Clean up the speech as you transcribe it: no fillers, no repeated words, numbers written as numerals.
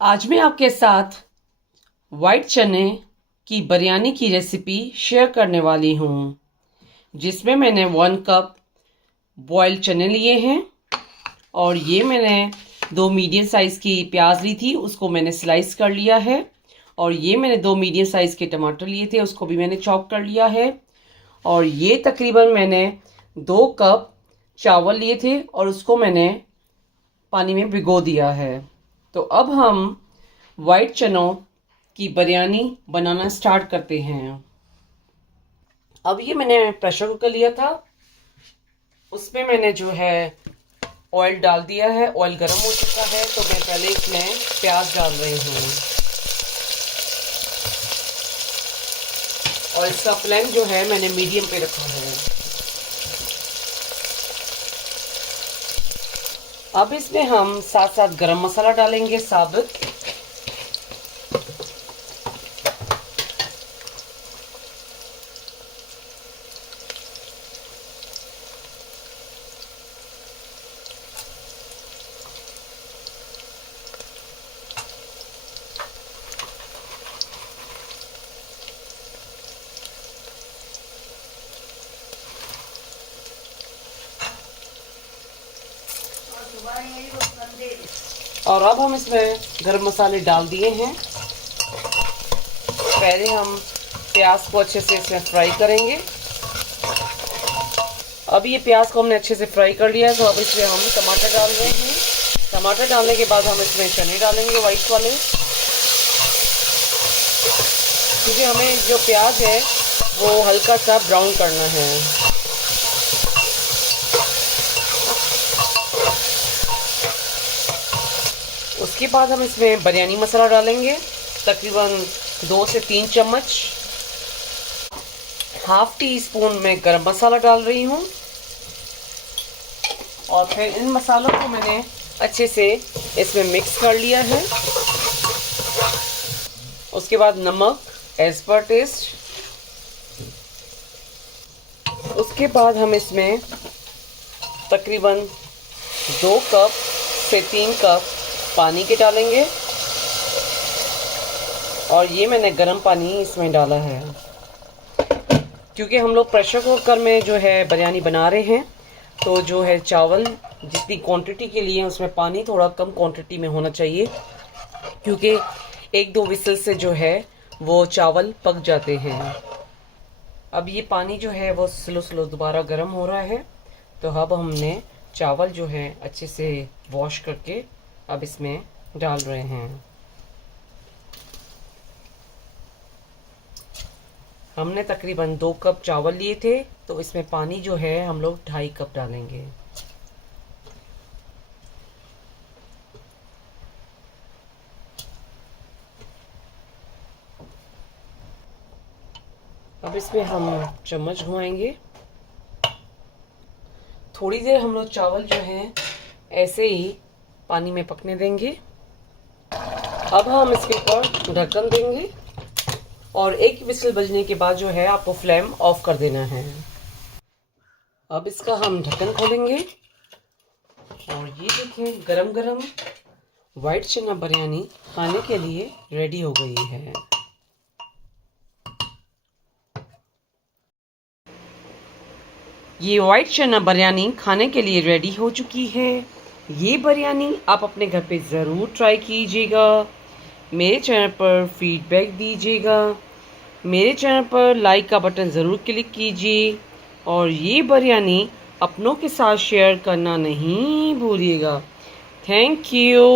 आज मैं आपके साथ वाइट चने की बिरयानी की रेसिपी शेयर करने वाली हूँ, जिसमें मैंने 1 कप बॉइल्ड चने लिए हैं और ये मैंने 2 मीडियम साइज़ की प्याज ली थी, उसको मैंने स्लाइस कर लिया है। और ये मैंने 2 मीडियम साइज़ के टमाटर लिए थे, उसको भी मैंने चॉप कर लिया है। और ये तकरीबन मैंने 2 कप चावल लिए थे और उसको मैंने पानी में भिगो दिया है। तो अब हम वाइट चनों की बिरयानी बनाना स्टार्ट करते हैं। अब ये मैंने प्रेशर कुकर लिया था, उसमें मैंने जो है ऑयल डाल दिया है। ऑयल गर्म हो चुका है तो मैं पहले इसमें प्याज डाल रही हूँ और इसका फ्लेम जो है मैंने मीडियम पे रखा है। अब इसमें हम साथ साथ गरम मसाला डालेंगे साबुत। और अब हम इसमें गरम मसाले डाल दिए हैं। पहले हम प्याज को अच्छे से इसमें फ्राई करेंगे। अब ये प्याज को हमने अच्छे से फ्राई कर लिया है तो अब इसमें हम टमाटर डाल रहे हैं। टमाटर डालने के बाद हम इसमें चने डालेंगे वाइट वाले, क्योंकि हमें जो प्याज है वो हल्का सा ब्राउन करना है। उसके बाद हम इसमें बिरयानी मसाला डालेंगे, तकरीबन 2 से 3 चम्मच। हाफ टी स्पून मैं गरम मसाला डाल रही हूँ और फिर इन मसालों को मैंने अच्छे से इसमें मिक्स कर लिया है। उसके बाद नमक एज पर टेस्ट। उसके बाद हम इसमें तकरीबन 2 कप से 3 कप पानी के डालेंगे और ये मैंने गर्म पानी इसमें डाला है, क्योंकि हम लोग प्रेशर कुकर में जो है बिरयानी बना रहे हैं। तो जो है चावल जितनी क्वांटिटी के लिए उसमें पानी थोड़ा कम क्वांटिटी में होना चाहिए, क्योंकि 1-2 विसल से जो है वो चावल पक जाते हैं। अब ये पानी जो है वो स्लो स्लो दोबारा गर्म हो रहा है, तो अब हमने चावल जो है अच्छे से वॉश करके अब इसमें डाल रहे हैं। हमने तकरीबन 2 कप चावल लिए थे तो इसमें पानी जो है हम लोग 2.5 कप डालेंगे। अब इसमें हम चम्मच घुमाएंगे। थोड़ी देर हम लोग चावल जो है ऐसे ही पानी में पकने देंगे। अब हम इसके ऊपर ढक्कन देंगे और 1 विसल बजने के बाद जो है आपको फ्लेम ऑफ कर देना है। अब इसका हम ढक्कन खोलेंगे और ये देखें गरम गरम वाइट चना बिरयानी खाने के लिए रेडी हो गई है। ये वाइट चना बिरयानी खाने के लिए रेडी हो चुकी है। ये बिरयानी आप अपने घर पे ज़रूर ट्राई कीजिएगा। मेरे चैनल पर फीडबैक दीजिएगा। मेरे चैनल पर लाइक का बटन ज़रूर क्लिक कीजिए और ये बिरयानी अपनों के साथ शेयर करना नहीं भूलिएगा। Thank you.